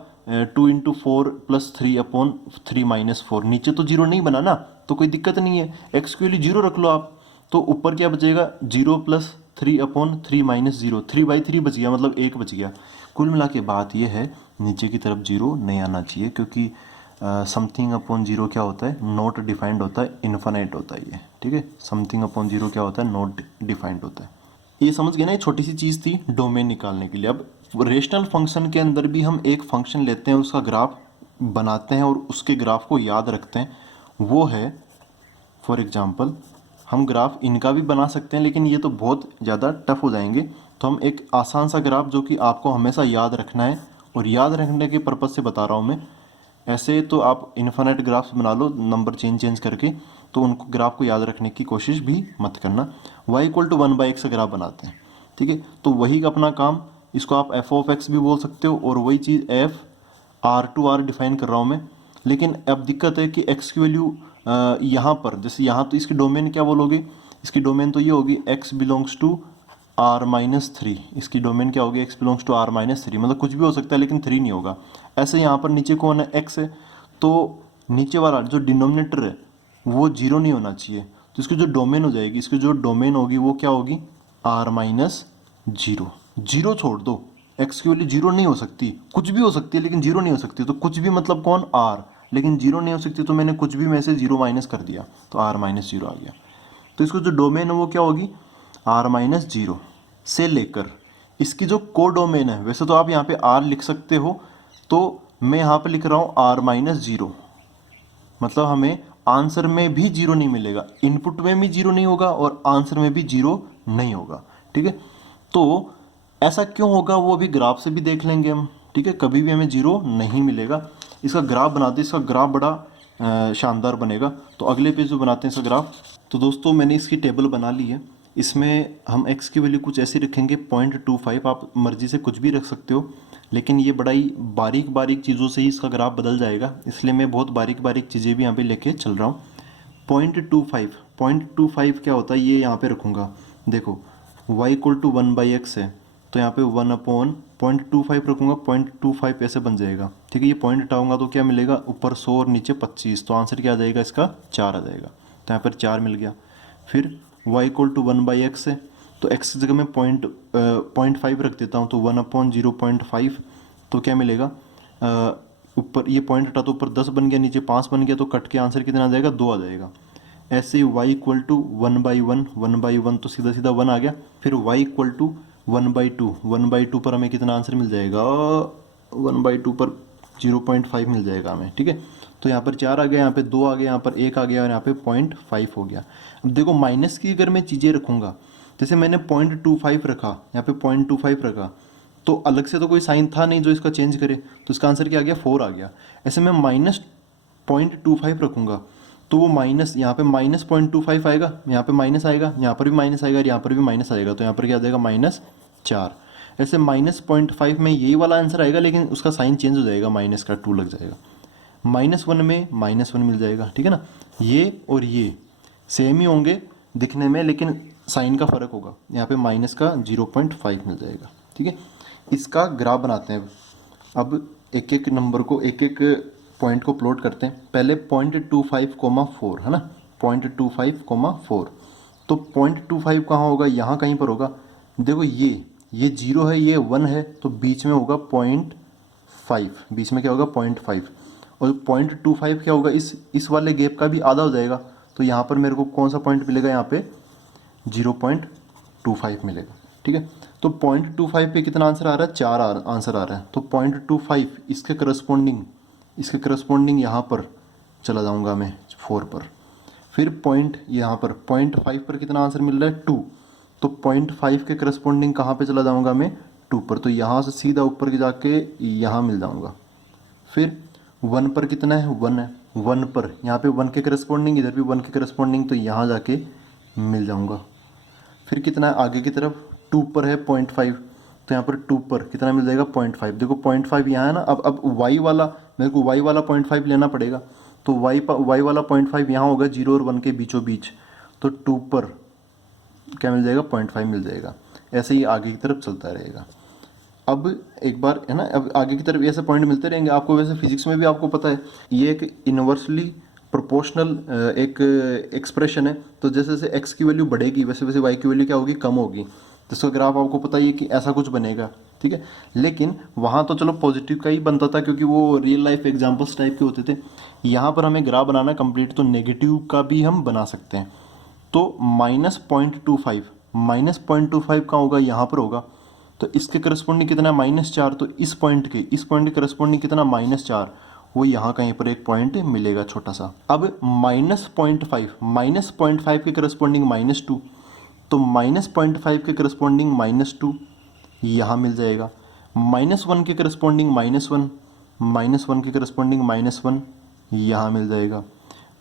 2 × 4 प्लस 3 अपॉन 3 माइनस 4। नीचे तो जीरो नहीं बना ना, तो कोई दिक्कत नहीं है, x की वैल्यू 0 रख लो आप। तो ऊपर क्या बचेगा, 0 प्लस 3 अपॉन 3 माइनस 0, 3/3 बच गया, मतलब 1 बच गया। कुल मिला के बात यह है, नीचे की तरफ जीरो नहीं आना चाहिए, क्योंकि समथिंग अपॉन जीरो क्या होता है, नॉट डिफाइंड होता है, इन्फिनिट होता है ये। ठीक है, समथिंग अपॉन जीरो क्या होता है, नॉट डिफाइंड होता है। ये समझ गए ना, ये छोटी सी चीज़ थी डोमेन निकालने के लिए। अब रेशनल फंक्शन के अंदर भी हम एक फंक्शन लेते हैं, उसका ग्राफ बनाते हैं और उसके ग्राफ को याद रखते हैं। वो है फॉर एग्जांपल, हम ग्राफ इनका भी बना सकते हैं, लेकिन ये तो बहुत ज़्यादा टफ हो जाएंगे। तो हम एक आसान सा ग्राफ जो कि आपको हमेशा याद रखना है, और याद रखने के पर्पज़ से बता रहा हूँ मैं। ऐसे तो आप इन्फिनिट ग्राफ्स बना लो नंबर चेंज करके, तो उनको ग्राफ को याद रखने की कोशिश भी मत करना। y इक्वल टू 1/x का ग्राफ बनाते हैं। ठीक है, तो वही अपना काम, इसको आप एफ ऑफ एक्स भी बोल सकते हो, और वही चीज़ एफ R डिफाइन कर रहा हूँ मैं। लेकिन अब दिक्कत है कि x की वैल्यू यहाँ पर, जैसे यहाँ तो इसकी डोमेन क्या बोलोगे, इसकी डोमेन तो ये होगी x बिलोंग्स टू R-3। इसकी डोमेन क्या होगी, x बिलोंग्स टू R-3, मतलब कुछ भी हो सकता है लेकिन 3 नहीं होगा। ऐसे यहाँ पर नीचे कौन है, x है, तो नीचे वाला जो डिनोमिनेटर है वो जीरो नहीं होना चाहिए। तो इसकी जो डोमेन हो जाएगी, इसकी जो डोमेन होगी वो क्या होगी, R-0। जीरो छोड़ दो, x की वैल्यू जीरो नहीं हो सकती, कुछ भी हो सकती है लेकिन जीरो नहीं हो सकती। तो कुछ भी मतलब कौन, r, लेकिन जीरो नहीं हो सकती, तो मैंने कुछ भी में से जीरो माइनस कर दिया तो R-0 आ गया। तो इसको जो डोमेन है वो क्या होगी, R-0 से लेकर इसकी जो कोडोमेन है, वैसे तो आप यहाँ पे R लिख सकते हो, तो मैं यहाँ पे लिख रहा हूँ R-0, मतलब हमें आंसर में भी जीरो नहीं मिलेगा, इनपुट में भी जीरो नहीं होगा और आंसर में भी जीरो नहीं होगा। ठीक है, तो ऐसा क्यों होगा वो अभी ग्राफ से भी देख लेंगे हम। ठीक है, कभी भी हमें जीरो नहीं मिलेगा। इसका ग्राफ बनाते, इसका ग्राफ बड़ा शानदार बनेगा। तो अगले पेज में बनाते हैं इसका ग्राफ। तो दोस्तों मैंने इसकी टेबल बना ली है। इसमें हम x की वैल्यू कुछ ऐसी रखेंगे 0.25, आप मर्जी से कुछ भी रख सकते हो, लेकिन ये बड़ा ही बारीक बारीक चीज़ों से ही इसका ग्राफ बदल जाएगा, इसलिए मैं बहुत बारीक बारीक चीज़ें भी यहाँ पे लेके चल रहा हूँ। 0.25 क्या होता है ये यहाँ पे रखूँगा। देखो y इक्वल टू 1/x है, तो यहाँ पे 1/0.25 रखूँगा, 0.25 ऐसे बन जाएगा। ठीक है, ये पॉइंट हटाऊंगा तो क्या मिलेगा, ऊपर 100 और नीचे 25, तो आंसर क्या आ जाएगा इसका, 4 आ जाएगा। तो यहाँ पर 4 मिल गया। फिर y इक्वल टू 1/x है, तो x की जगह मैं 0.5 रख देता हूँ, तो 1/0.5, तो क्या मिलेगा, ऊपर ये पॉइंट हटा तो ऊपर 10 बन गया, नीचे 5 बन गया, तो कट के आंसर कितना आ जाएगा, 2 आ जाएगा। ऐसे y इक्वल टू 1/1, 1/1 तो सीधा सीधा 1 आ गया। फिर y इक्वल टू 1/2, 1/2 पर हमें कितना आंसर मिल जाएगा, 1/2 पर 0.5 मिल जाएगा हमें, ठीक है। तो यहाँ पर 4 आ गया, यहाँ पे 2 आ गया, यहाँ पर 1 आ गया और यहाँ पे 0.5 हो गया। अब देखो माइनस की अगर मैं चीज़ें रखूँगा, जैसे मैंने 0.25 रखा, यहाँ पे 0.25 रखा, तो अलग से तो कोई साइन था नहीं जो इसका चेंज करे, तो इसका आंसर क्या आ गया, 4 आ गया। ऐसे मैं -0.25 रखूँगा तो वो माइनस, यहाँ पे -0.25 आएगा, यहाँ पे माइनस आएगा, यहाँ पर भी माइनस आएगा और यहाँ पर भी माइनस आएगा, तो यहाँ पर क्या आ जाएगा, -4। ऐसे -0.5 में यही वाला आंसर आएगा, लेकिन उसका साइन चेंज हो जाएगा, माइनस का 2 लग जाएगा। -1 में -1 मिल जाएगा, ठीक है ना। ये और ये सेम ही होंगे दिखने में, लेकिन साइन का फ़र्क होगा। यहाँ पे माइनस का 0.5 मिल जाएगा, ठीक है। इसका ग्राफ बनाते हैं। अब एक एक नंबर को, एक एक पॉइंट को प्लॉट करते हैं। पहले 0.25, है ना, 0.25, तो 0.25 कहाँ होगा, यहाँ कहीं पर होगा। देखो ये 0 है, ये 1 है, तो बीच में होगा 0.5, बीच में क्या होगा, 0.5। और 0.25 क्या होगा, इस वाले गैप का भी आधा हो जाएगा, तो यहाँ पर मेरे को कौन सा पॉइंट मिलेगा, यहाँ पे 0.25 मिलेगा, ठीक है। तो 0.25 पे कितना आंसर आ रहा है, 4 आंसर आ रहा है। तो 0.25 इसके करस्पॉन्डिंग यहाँ पर चला जाऊँगा मैं, 4 पर। फिर पॉइंट यहाँ पर 0.5 पर कितना आंसर मिल रहा है, 2, तो 0.5 के करस्पॉन्डिंग कहाँ पे चला जाऊँगा मैं, 2 पर, तो यहाँ से सीधा ऊपर के जाके यहाँ मिल जाऊँगा। फिर 1 पर कितना है, 1 है, 1 पर यहाँ पे 1 के करस्पॉन्डिंग, इधर भी 1 के करस्पॉन्डिंग, तो यहाँ जाके मिल जाऊँगा। फिर कितना है आगे की तरफ, 2 पर है 0.5, तो यहाँ पर 2 पर कितना मिल जाएगा, 0.5। देखो 0.5 यहाँ है ना, अब y वाला, मेरे को y वाला 0.5 लेना पड़ेगा, तो y वाला 0.5 यहाँ होगा 0 और 1 के बीचों बीच, तो 2 पर क्या मिल जाएगा, 0.5 मिल जाएगा। ऐसे ही आगे की तरफ चलता रहेगा। अब एक बार है ना, अब आगे की तरफ ऐसे पॉइंट मिलते रहेंगे आपको। वैसे फिजिक्स में भी आपको पता है, ये एक इन्वर्सली प्रोपोर्शनल एक एक्सप्रेशन है। तो जैसे जैसे x की वैल्यू बढ़ेगी, वैसे वैसे y की वैल्यू क्या होगी, कम होगी। जिसका ग्राफ आपको पता ही है कि ऐसा कुछ बनेगा, ठीक है। लेकिन वहाँ तो चलो पॉजिटिव का ही बनता था, क्योंकि वो रियल लाइफ एग्जाम्पल्स टाइप के होते थे। यहाँ पर हमें ग्राफ बनाना कंप्लीट, तो नेगेटिव का भी हम बना सकते हैं। तो -0.25, -0.25 का होगा, यहाँ पर होगा, तो इसके करस्पॉन्डिंग कितना है, -4, तो इस पॉइंट के करस्पॉन्डिंग कितना, -4, वो यहाँ कहीं पर एक पॉइंट मिलेगा छोटा सा। अब -0.5 के करस्पॉन्डिंग -2, तो -0.5 के करस्पॉन्डिंग -2 यहाँ मिल जाएगा। -1 के करस्पॉन्डिंग -1, -1 के करस्पॉन्डिंग -1 यहाँ मिल जाएगा।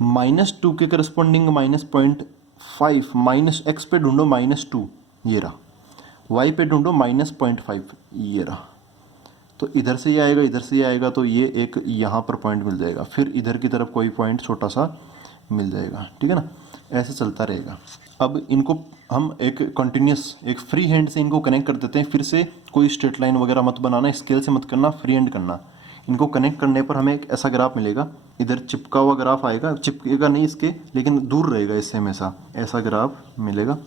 -2 के करस्पॉन्डिंग -0.5, -x पे ढूंढो -2, ये रहा। y पे ढूंढो -0.5, ये रहा। तो इधर से ये आएगा, इधर से ये आएगा, तो ये एक यहाँ पर पॉइंट मिल जाएगा। फिर इधर की तरफ कोई पॉइंट छोटा सा मिल जाएगा, ठीक है ना। ऐसे चलता रहेगा। अब इनको हम एक कंटिन्यूस, एक फ्री हैंड से इनको कनेक्ट कर देते हैं। फिर से कोई स्ट्रेट लाइन वगैरह मत बनाना, स्केल से मत करना, फ्री हैंड करना। इनको कनेक्ट करने पर हमें एक ऐसा ग्राफ मिलेगा, इधर चिपका हुआ ग्राफ आएगा, चिपकेगा नहीं इसके, लेकिन दूर रहेगा इससे, हमेशा ऐसा ग्राफ मिलेगा।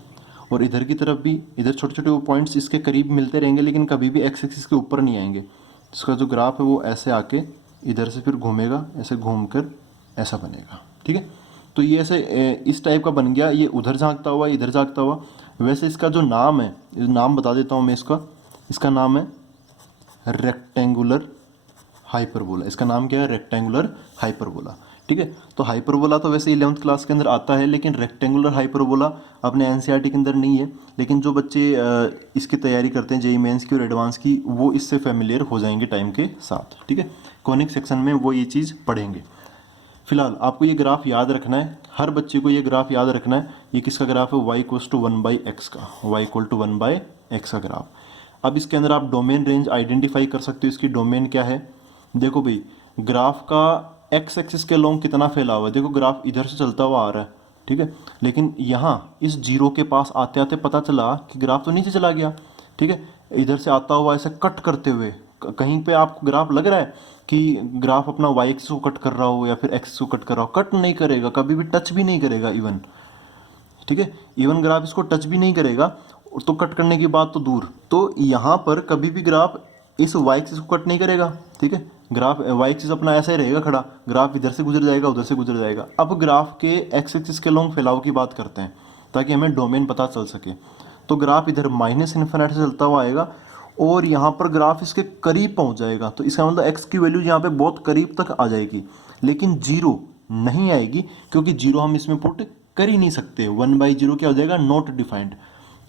और इधर की तरफ भी, इधर छोटे छोटे वो पॉइंट्स इसके करीब मिलते रहेंगे, लेकिन कभी भी एक्स एक्सिस के ऊपर नहीं आएंगे। इसका जो ग्राफ है वो ऐसे आके इधर से फिर घूमेगा, ऐसे घूम कर ऐसा बनेगा, ठीक है। तो ये ऐसे इस टाइप का बन गया, ये उधर झांकता हुआ, इधर झांकता हुआ। वैसे इसका जो नाम है, नाम बता देता हूँ मैं इसका नाम है रेक्टेंगुलर हाइपरबोला। इसका नाम क्या है, रेक्टेंगुलर हाइपरबोला, ठीक है। तो हाइपरबोला तो वैसे 11th क्लास के अंदर आता है, लेकिन रेक्टेंगुलर हाइपरबोला अपने एनसीईआरटी के अंदर नहीं है। लेकिन जो बच्चे इसकी तैयारी करते हैं, जेईई मेंस की और एडवांस की, वो इससे फेमिलियर हो जाएंगे टाइम के साथ, ठीक है। कॉनिक सेक्शन में वो ये चीज़ पढ़ेंगे। फिलहाल आपको ये ग्राफ याद रखना है, हर बच्चे को ये ग्राफ याद रखना है। ये किसका ग्राफ है, y = 1/x का, y = 1/x का ग्राफ। अब इसके अंदर आप डोमेन रेंज आइडेंटिफाई कर सकते हो। इसकी डोमेन क्या है, देखो भाई, ग्राफ का एक्स एक्सिस के लॉन्ग कितना फैला हुआ है। देखो ग्राफ इधर से चलता हुआ आ रहा है, ठीक है, लेकिन यहाँ इस जीरो के पास आते आते पता चला कि ग्राफ तो नीचे चला गया, ठीक है। इधर से आता हुआ ऐसे कट करते हुए, कहीं पे आपको ग्राफ लग रहा है कि ग्राफ अपना वाई एक्सिस को कट कर रहा हो या फिर एक्सिस को कट कर रहा हो, कट नहीं करेगा, कभी भी टच भी नहीं करेगा इवन, ठीक है। इवन ग्राफ इसको टच भी नहीं करेगा, तो कट करने की बात तो दूर। तो यहाँ पर कभी भी ग्राफ इस वाई एक्सिस को कट नहीं करेगा, ठीक है। ग्राफ वाई एक्सिस अपना ऐसा ही रहेगा खड़ा, ग्राफ इधर से गुजर जाएगा उधर से गुजर जाएगा। अब ग्राफ के एक्स एक्सिस के लॉन्ग फैलाव की बात करते हैं ताकि हमें डोमेन पता चल सके। तो ग्राफ इधर माइनस इन्फिनिटी से चलता हुआ आएगा और यहाँ पर ग्राफ इसके करीब पहुँच जाएगा, तो इसका मतलब एक्स की वैल्यू यहाँ पे बहुत करीब तक आ जाएगी, लेकिन जीरो नहीं आएगी क्योंकि जीरो हम इसमें पुट कर ही नहीं सकते। 1/0 क्या हो जाएगा, नॉट डिफाइंड।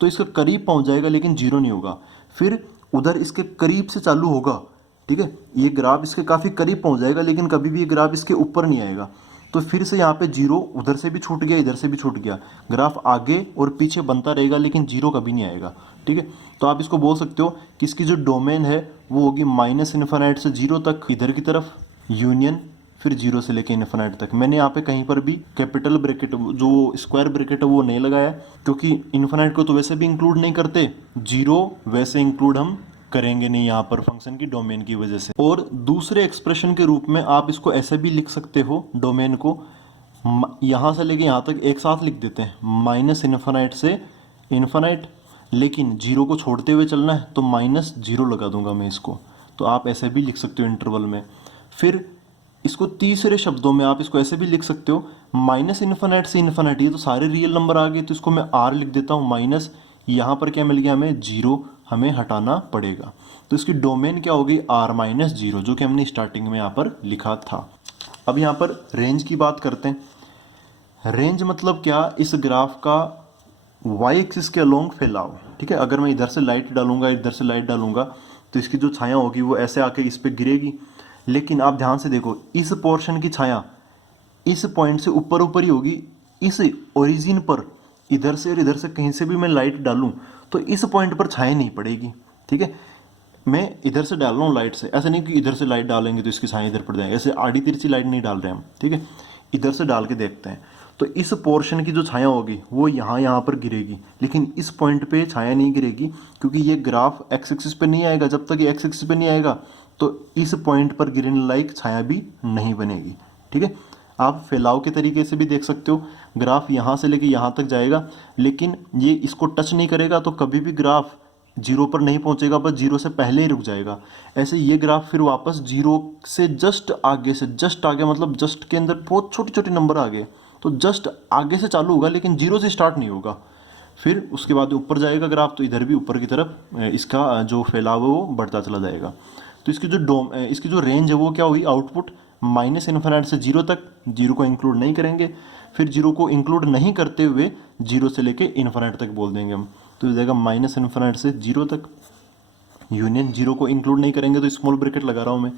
तो इसके करीब पहुँच जाएगा लेकिन जीरो नहीं होगा। फिर उधर इसके करीब से चालू होगा, ठीक है, ये ग्राफ इसके काफ़ी करीब पहुँच जाएगा लेकिन कभी भी ये ग्राफ इसके ऊपर नहीं आएगा। तो फिर से यहाँ पे जीरो उधर से भी छूट गया इधर से भी छूट गया, ग्राफ आगे और पीछे बनता रहेगा लेकिन जीरो कभी नहीं आएगा, ठीक है। तो आप इसको बोल सकते हो कि इसकी जो डोमेन है वो होगी माइनस इन्फिनिट से जीरो तक इधर की तरफ, यूनियन फिर जीरो से लेके इन्फिनिट तक। मैंने यहाँ पे कहीं पर भी कैपिटल ब्रैकेट जो स्क्वायर ब्रैकेट है वो नहीं लगाया क्योंकि इन्फिनिट को तो वैसे भी इंक्लूड नहीं करते, जीरो वैसे इंक्लूड हम करेंगे नहीं यहाँ पर फंक्शन की डोमेन की वजह से। और दूसरे एक्सप्रेशन के रूप में आप इसको ऐसे भी लिख सकते हो, डोमेन को यहाँ से लेके यहाँ तक एक साथ लिख देते हैं, माइनस इन्फिनिट से इन्फिनिट, लेकिन जीरो को छोड़ते हुए चलना है तो माइनस जीरो लगा दूंगा मैं इसको। तो आप ऐसे भी लिख सकते हो इंटरवल में। फिर इसको तीसरे शब्दों में आप इसको ऐसे भी लिख सकते हो, माइनस इन्फिनिट से इन्फिनिट, ये तो सारे रियल नंबर आ गए तो इसको मैं आर लिख देता हूँ माइनस, यहाँ पर क्या मिल गया हमें, जीरो हमें हटाना पड़ेगा। तो इसकी डोमेन क्या होगी, आर माइनस जीरो, जो कि हमने स्टार्टिंग में यहाँ पर लिखा था। अब यहाँ पर रेंज की बात करते हैं। रेंज मतलब क्या, इस ग्राफ का वाई एक्सिस के अलोंग फैलाव, ठीक है। अगर मैं इधर से लाइट डालूंगा इधर से लाइट डालूंगा तो इसकी जो छाया होगी वो ऐसे आके इस पर गिरेगी, लेकिन आप ध्यान से देखो इस पोर्शन की छाया इस पॉइंट से ऊपर ऊपर ही होगी, इस ओरिजिन पर इधर से और इधर से कहीं से भी मैं लाइट डालूं तो इस पॉइंट पर छाया नहीं पड़ेगी, ठीक है। मैं इधर से डाल रहा हूँ लाइट से, ऐसा नहीं कि इधर से लाइट डालेंगे तो इसकी छाया इधर पड़ जाएगी, ऐसे आड़ी तिरछी लाइट नहीं डाल रहे हम, ठीक है। इधर से डाल के देखते हैं तो इस पोर्शन की जो छाया होगी वो यहाँ पर गिरेगी, लेकिन इस पॉइंट पे छाया नहीं गिरेगी क्योंकि ये ग्राफ एक्स एक्सिस पे नहीं आएगा। जब तक ये एक्स एक्सिस पे नहीं आएगा तो इस पॉइंट पर गिरने लायक छाया भी नहीं बनेगी, ठीक है। आप फैलाव के तरीके से भी देख सकते हो, ग्राफ यहाँ से लेके यहाँ तक जाएगा लेकिन ये इसको टच नहीं करेगा तो कभी भी ग्राफ जीरो पर नहीं पहुँचेगा, बस जीरो से पहले ही रुक जाएगा। ऐसे ये ग्राफ फिर वापस जीरो से जस्ट आगे से, जस्ट आगे मतलब जस्ट के अंदर बहुत छोटी छोटी नंबर आ गए तो जस्ट आगे से चालू होगा लेकिन जीरो से स्टार्ट नहीं होगा। फिर उसके बाद ऊपर जाएगा ग्राफ तो इधर भी ऊपर की तरफ इसका जो फैलाव है वो बढ़ता चला जाएगा। तो इसकी जो रेंज है वो क्या हुई, आउटपुट माइनस इन्फिनिट से जीरो तक, जीरो को इंक्लूड नहीं करेंगे, फिर जीरो को इंक्लूड नहीं करते हुए जीरो से लेके इन्फिनिट तक बोल देंगे हम, तो हो जाएगा माइनस इन्फिनिट से जीरो तक, यूनियन जीरो को इंक्लूड नहीं करेंगे तो स्मॉल ब्रैकेट लगा रहा हूँ मैं,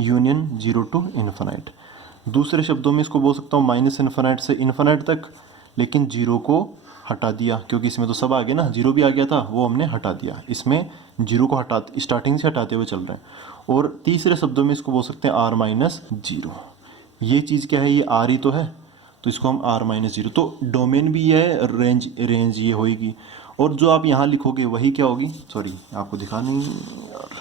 यूनियन जीरो टू इन्फिनिट। दूसरे शब्दों में इसको बोल सकता हूँ माइनस इन्फिनिट से इन्फिनिट तक, लेकिन जीरो को हटा दिया क्योंकि इसमें तो सब आ गया ना, जीरो भी आ गया था वो हमने हटा दिया, इसमें जीरो को हटा स्टार्टिंग से हटाते हुए चल रहे हैं। और तीसरे शब्दों में इसको बोल सकते हैं आर माइनस जीरो। ये चीज़ क्या है, ये आर ही तो है तो इसको हम आर माइनस जीरो, तो डोमेन भी ये है, रेंज ये होगी। और जो आप यहाँ लिखोगे वही क्या होगी, सॉरी आपको दिखा नहीं यार,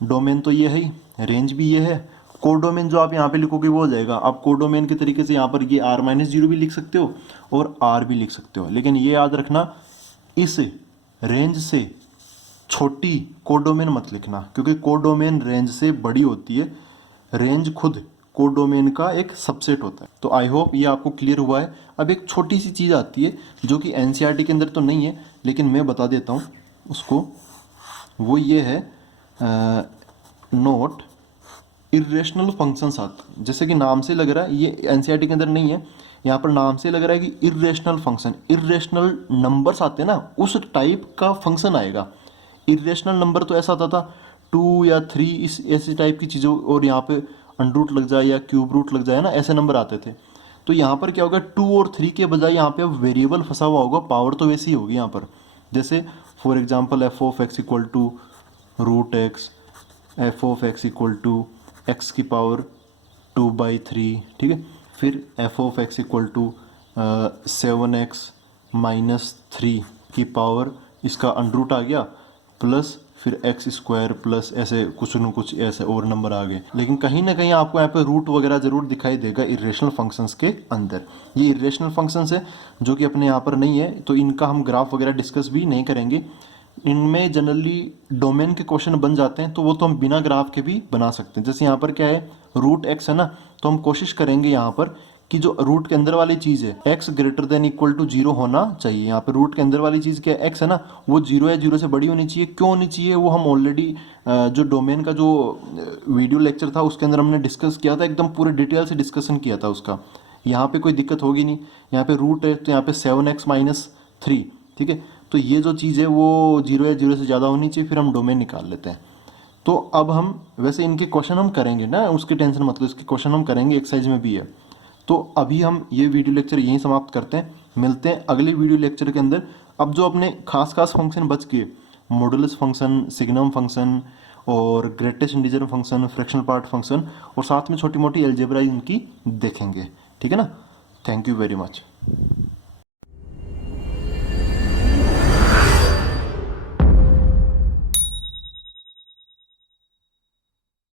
डोमेन तो ये है ही, रेंज भी ये है, कोडोमेन जो आप यहाँ पे लिखोगे वो हो जाएगा। आप कोडोमेन के तरीके से यहाँ पर ये आर माइनस जीरो भी लिख सकते हो और आर भी लिख सकते हो, लेकिन ये याद रखना इस रेंज से छोटी कोडोमेन मत लिखना क्योंकि कोडोमेन रेंज से बड़ी होती है, रेंज खुद कोडोमेन का एक सबसेट होता है। तो आई होप ये आपको क्लियर हुआ है। अब एक छोटी सी चीज़ आती है जो कि एनसीईआरटी के अंदर तो नहीं है लेकिन मैं बता देता हूँ उसको, वो ये है नोट इरेशनल फंक्शंस आते, जैसे कि नाम से लग रहा है ये एनसीईआरटी के अंदर नहीं है, यहाँ पर नाम से लग रहा है कि इरेशनल फंक्शन, इरेशनल नंबर्स आते हैं ना उस टाइप का फंक्शन आएगा। इरेशनल नंबर तो ऐसा आता था 2 या 3 इस ऐसे टाइप की चीज़ों, और यहाँ पे अंडर लग जाए या क्यूब रूट लग जाए ना, ऐसे नंबर आते थे। तो यहाँ पर क्या होगा, 2 और 3 के बजाय यहाँ पे अब वेरिएबल फंसा हुआ होगा, पावर तो वैसी ही होगी यहाँ पर, जैसे for example f of x equal to root x, f of x equal to x की पावर 2/3, ठीक है। फिर f of x equal to 7x minus 3 की पावर, इसका अंडरूट आ गया, प्लस फिर एक्स स्क्वायर प्लस ऐसे कुछ न कुछ ऐसे और नंबर आ गए। लेकिन कहीं ना कहीं आपको यहाँ पे रूट वगैरह ज़रूर दिखाई देगा इरेशनल फंक्शंस के अंदर। ये इरेशनल फंक्शंस है जो कि अपने यहाँ पर नहीं है, तो इनका हम ग्राफ वगैरह डिस्कस भी नहीं करेंगे। इनमें जनरली डोमेन के क्वेश्चन बन जाते हैं, तो वो तो हम बिना ग्राफ के भी बना सकते हैं। जैसे यहाँ पर क्या है, रूट एक्स है ना, तो हम कोशिश करेंगे यहाँ पर कि जो रूट के अंदर वाली चीज़ है x greater than equal to zero होना चाहिए। यहाँ पर रूट के अंदर वाली चीज़ क्या है, एक्स है ना, वो जीरो या जीरो से बड़ी होनी चाहिए। क्यों होनी चाहिए, वो हम ऑलरेडी जो डोमेन का जो वीडियो लेक्चर था उसके अंदर हमने डिस्कस किया था, एकदम पूरे डिटेल से डिस्कशन किया था उसका। यहाँ पे कोई दिक्कत होगी नहीं। यहाँ पे रूट है तो यहाँ पे 7x-3, ठीक है। तो ये जो चीज़ है वो जीरो या जीरो से ज़्यादा होनी चाहिए, फिर हम डोमेन निकाल लेते हैं। तो अब हम वैसे इनके क्वेश्चन हम करेंगे ना, उसकी टेंशन मत लो, इसके क्वेश्चन हम करेंगे, एक्सरसाइज में भी है। तो अभी हम ये वीडियो लेक्चर यहीं समाप्त करते हैं, मिलते हैं अगले वीडियो लेक्चर के अंदर। अब जो अपने खास खास फंक्शन बच गए, मॉडुलस फंक्शन, सिग्नम फंक्शन और greatest integer function, fractional part function, और साथ में छोटी मोटी अलजेब्रा इनकी देखेंगे, ठीक है ना। Thank you very much.